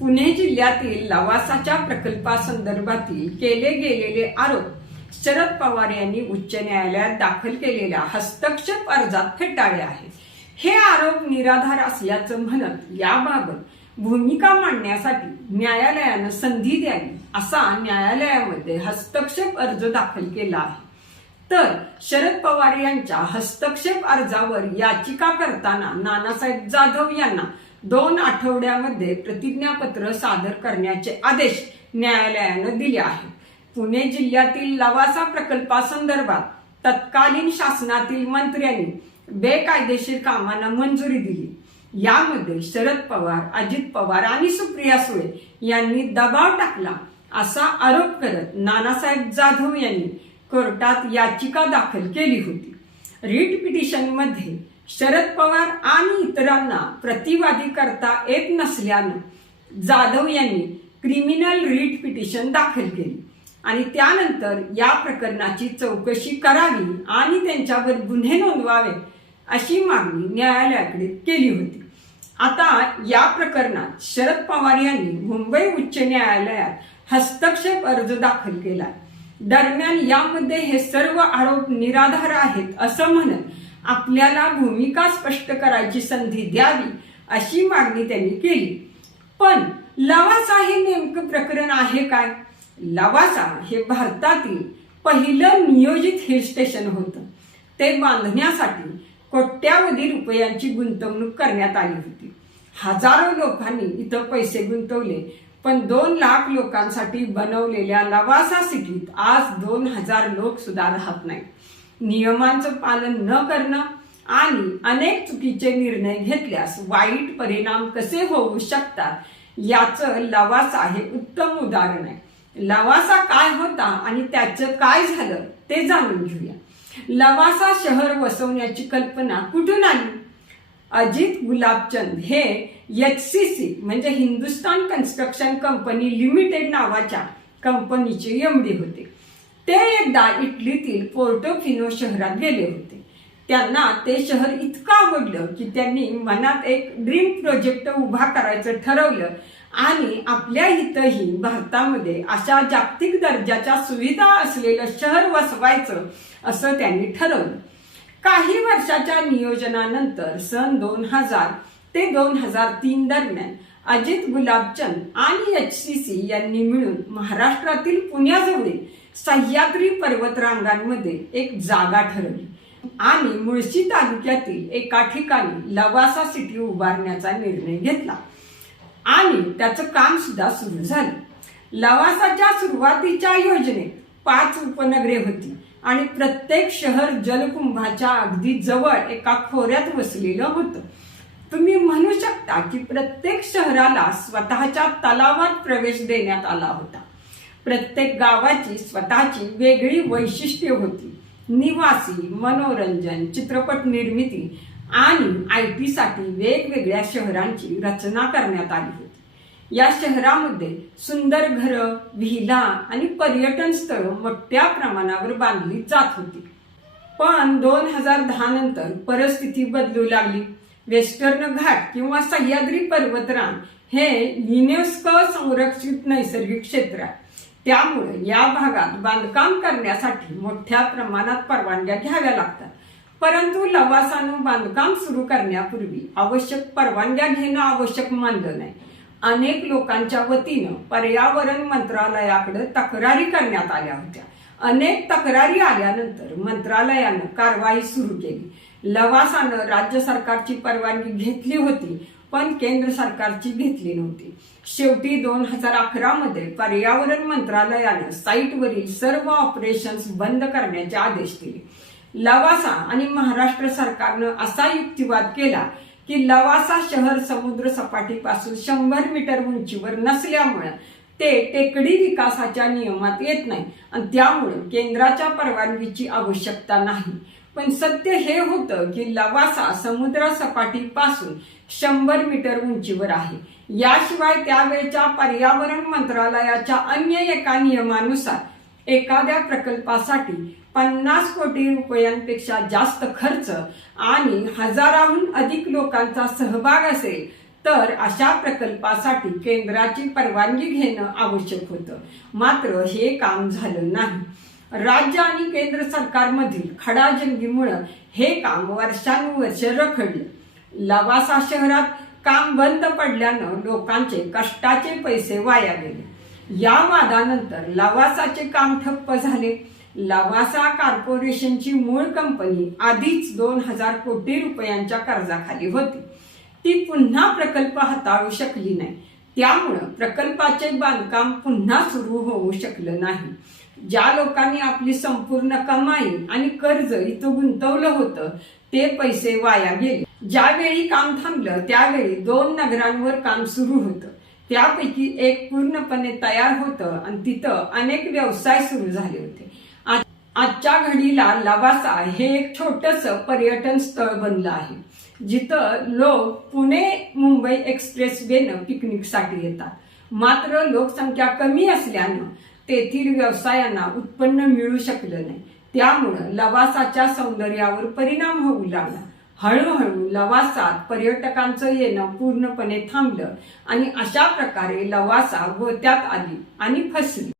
पुणे जिल्ह्यातील लवासाच्या प्रकल्पासंदर्भातील केले गेलेले आरोप शरद पवार यांनी उच्च न्यायालयात दाखल केलेल्या हस्तक्षेप अर्जात फेटाळले आहेत. हे आरोप निराधार असल्याचं म्हणत याबाबत भूमिका मांडण्यासाठी न्यायालयानं संधी द्यावी असा न्यायालयामध्ये हस्तक्षेप अर्ज दाखल केला आहे. तर शरद पवार यांच्या हस्तक्षेप अर्जावर याचिका करताना नानासाहेब जाधव यांना दोन आठवड्यामध्ये प्रतिज्ञापत्र सादर करण्याचे आदेश न्यायालयानं दिले आहेत. पुणे जिल्ह्यातील लवासा प्रकल्पासंदर्भात तत्कालीन शासनातील मंत्र्यांनी बेकायदेशीर कामांना मंजुरी दिली. यामध्ये शरद पवार अजित पवार आणि सुप्रिया सुळे यांनी दबाव टाकला असा आरोप करत नानासाहेब जाधव यांनी कोर्टात याचिका दाखल केली होती. रिट पिटिशनमध्ये शरद पवार आणि इतरांना प्रतिवादी करता येत नसल्यानं जाधव यांनी क्रिमिनल रीट पिटिशन दाखल केली. आणि त्यानंतर या प्रकरणाची चौकशी करावी आणि त्यांच्यावर गुन्हे नोंदवावे अशी मागणी न्यायालयाकडे केली होती. आता या प्रकरणात शरद पवार यांनी मुंबई उच्च न्यायालयात हस्तक्षेप अर्ज दाखल केला. दरम्यान यामध्ये हे सर्व आरोप निराधार आहेत असं म्हणत आपल्याला भूमिका स्पष्ट करायची संधी द्यावी अशी मागणी त्यांनी केली. पण लवासा हे नेमकं प्रकरण आहे काय? लवासा हे भारतातील पहिलं नियोजित हिल स्टेशन होतं. ते बांधण्यासाठी कोट्यावधी रुपयांची गुंतवणूक करण्यात आली होती. हजारो लोकांनी इथं पैसे गुंतवले पण दोन लाख लोकांसाठी बनवलेल्या लवासा सिटीत आज दोन हजार लोक सुद्धा राहत नाहीत. नियमांचं पालन न करणं आणि अनेक चुकीचे निर्णय घेतल्यास वाईट परिणाम कसे होऊ शकतात याचं लवासा हे उत्तम उदाहरण आहे. लवासा काय होता आणि त्याचं काय झालं ते जाणून घेऊया. लवासा शहर वसवण्याची कल्पना कुठून आली? अजित गुलाबचंद हे एच सी सी म्हणजे हिंदुस्तान कन्स्ट्रक्शन कंपनी लिमिटेड नावाच्या कंपनीचे एमडी होते. ते एकदा इटलीतील पोर्टोफिनो शहरात गेले होते. त्यांना ते शहर इतकं आवडलं की त्यांनी मनात एक ड्रीम प्रोजेक्ट उभा करायचं ठरवलं आणि आपल्या इथंही भारतामध्ये अशा जागतिक दर्जाच्या सुविधा असलेलं शहर वसवायचं असं त्यांनी ठरवलं. काही वर्षाच्या नियोजनानंतर सन दोन हजार ते दोन हजार तीन दरम्यान अजित गुलाबचंद आणि एच सी सी यांनी मिळून महाराष्ट्रातील पुण्याजवळील सह्याद्री पर्वतरांगांमध्ये एक जागा ठरवली आणि मुळशी तालुक्यातील एका ठिकाणी लवासा सिटी उभारण्याचा निर्णय घेतला. आणि त्याचं काम सुद्धा सुरू झालं. लवासाच्या सुरुवातीच्या योजनेत पाच उपनगरे होती आणि प्रत्येक शहर जलकुंभाच्या अगदी जवळ एका खोऱ्यात वसलेलं होतं. तुम्ही म्हणू शकता की प्रत्येक शहराला स्वतःच्या तलावात प्रवेश देण्यात आला होता. प्रत्येक गावाची स्वतःची वेगळी वैशिष्ट्ये होती. निवासी मनोरंजन चित्रपट निर्मिती आणि आय टी साठी वेगवेगळ्या शहरांची रचना करण्यात आली होती. या शहरामध्ये सुंदर घरं विहिला आणि पर्यटन स्थळं मोठ्या प्रमाणावर बांधली जात होती. पण दोन हजार दहा नंतर परिस्थिती बदलू लागली. वेस्टर्न घाट किंवा सह्याद्री पर्वतरांग हे युनेस्को संरक्षित नैसर्गिक क्षेत्र आहे. त्यामुळे या भागात बांधकाम करण्यासाठी मोठ्या प्रमाणात परवानग्या घ्याव्या लागतात. परंतु लवासानं बांधकाम सुरू करण्यापूर्वी आवश्यक परवानग्या घेणं आवश्यक मानलं नाही. अनेक लोकांच्या वतीनं पर्यावरण मंत्रालयाकडे तक्रारी करण्यात आल्या होत्या. अनेक तक्रारी आल्यानंतर मंत्रालयानं कारवाई सुरू केली. लवासानं राज्य सरकारची परवानगी घेतली होती. पण केंद्र सरकारची घेतली नव्हती. शेवटी दोन हजार अकरा मध्ये पर्यावरण मंत्रालयानं साईटवरील सर्व ऑपरेशन्स बंद करण्याचे आदेश दिले. लवासा आणि महाराष्ट्र सरकारनं असा युक्तिवाद केला की लवासा शहर समुद्र सपाटीपासून शंभर मीटर उंचीवर नसल्यामुळे ते टेकडी विकासाच्या नियमात येत नाही. आणि त्यामुळे केंद्राच्या परवानगीची आवश्यकता नाही. पण सत्य हे होतं की लवासा समुद्रसपाटीपासून शंभर मीटर उंचीवर आहे. याशिवाय त्यावेळच्या पर्यावरण मंत्रालयाच्या अन्य एका नियमानुसार एखाद्या प्रकल्पासाठी पन्नास कोटी रुपयांपेक्षा जास्त खर्च आणि हजाराहून अधिक लोकांचा सहभाग असेल तर अशा प्रकल्पासाठी केंद्राची परवानगी घेणं आवश्यक होतं. मात्र हे काम झालं नाही. राज्य आणि केंद्र सरकारमधील खडाजंगीमुळं हे काम वर्षानुवर्ष रखडलं. लवासा शहरात काम बंद पडल्यानं लोकांचे कष्टाचे पैसे वाया गेले. या वादानंतर लवासाचे काम ठप्प झाले. लवासा कॉर्पोरेशनची मूळ कंपनी आधीच दोन हजार कोटी रुपयांच्या कर्जाखाली होती. ती पुन्हा प्रकल्प हाताळू शकली नाही. त्यामुळं प्रकल्पाचे बांधकाम पुन्हा सुरू होऊ शकलं नाही. ज्या लोकांनी आपली संपूर्ण कमाई आणि कर्ज इथं गुंतवलं होतं ते पैसे वाया गेले. ज्यावेळी काम थांबलं त्यावेळी दोन नगरांवर काम सुरू होतं. त्यापैकी एक पूर्णपणे तयार होतं आणि तिथं अनेक व्यवसाय सुरू झाले होते. आजच्या घडीला लवासा हे एक छोटस पर्यटन स्थळ बनलं आहे जिथं लोक पुणे मुंबई एक्सप्रेस वेनं पिकनिकसाठी येतात. मात्र लोकसंख्या कमी असल्यानं तेथील व्यवसायांना उत्पन्न मिळू शकलं नाही. त्यामुळं लवासाच्या सौंदर्यावर परिणाम होऊ लागला. हळूहळू लवासात पर्यटकांचं येणं पूर्णपणे थांबलं आणि अशा प्रकारे लवासा गोत्यात आली आणि फसली.